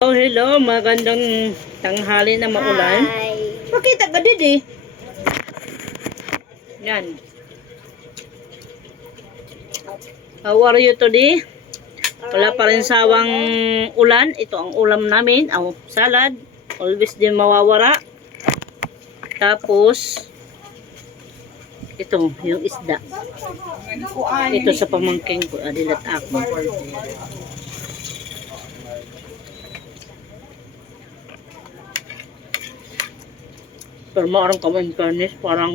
Oh, hello, magandang tanghali na maulan. Hi. Makita ka didi. Yan. How are you today? Wala pa rin sawang ulan. Ito ang ulam namin. Ang salad. Always din mawawara. Tapos, ito, yung isda. Ito sa pamangking ko. Adilat ako. Pero maarang kamay karnis, parang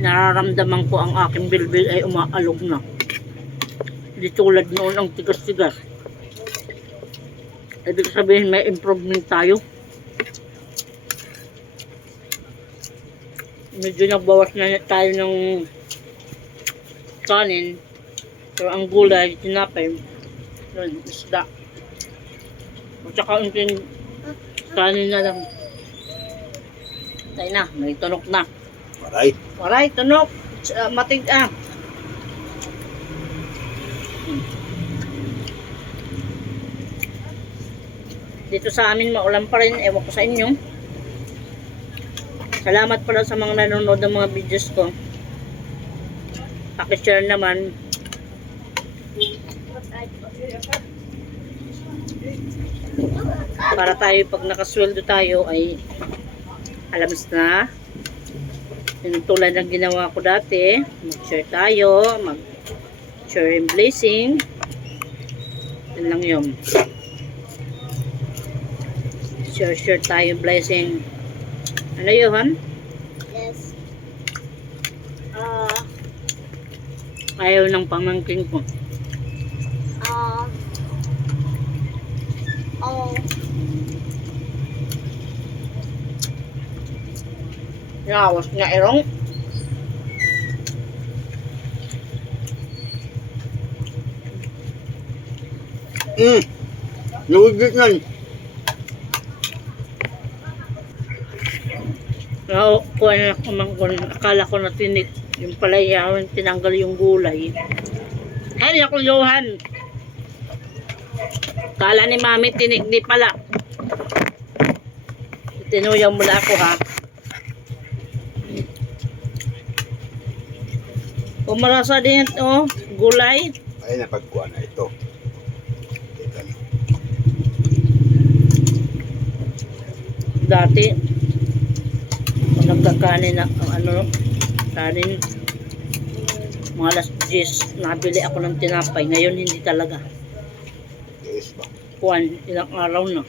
nararamdaman ko ang aking bilbil ay umaalog na. Hindi tulad noon ang tigas-tigas. Ibig sabihin may improvement tayo. Medyo nagbawas na tayo ng kanin. Pero ang gulay, tinapay, yun, isda. At saka yung kanin na lang. Tayo na, may tunok na. Maray. Maray, tunok. Matig ah. Dito sa amin maulan pa rin. Ewan ko sa inyo. Salamat pala sa mga nanonood ng mga videos ko. Pakishare naman. Para tayo pag nakasweldo tayo ay alams na. Yung tulad ng ginawa ko dati, mag-share tayo, mag-share and blessing. Yan lang yun. Share tayo blessing. Ano yun? Yes. Ayaw ng pamangkin ko. Nawas nga erong. Luwagit nan. Kuha na kumangkon. Akala ko na tinik. Yung palaya, tinanggal yung gulay. Ay, ako Johan. Kala ni Mami tinik, di pala. Tinuyaw mula ako ha. Pumarasa din ito, gulay. Ay, napagkuha na ito. Teka na. Dati, kung nagkakanin na, kanin, mga alas 10, nabili ako ng tinapay. Ngayon, hindi talaga. Yes ba? Ilang araw na.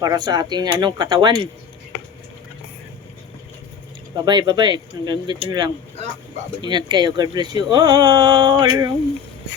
Para sa ating katawan. Bye-bye. Hanggang dito na lang. Babay mo. Ingat kayo. God bless you all.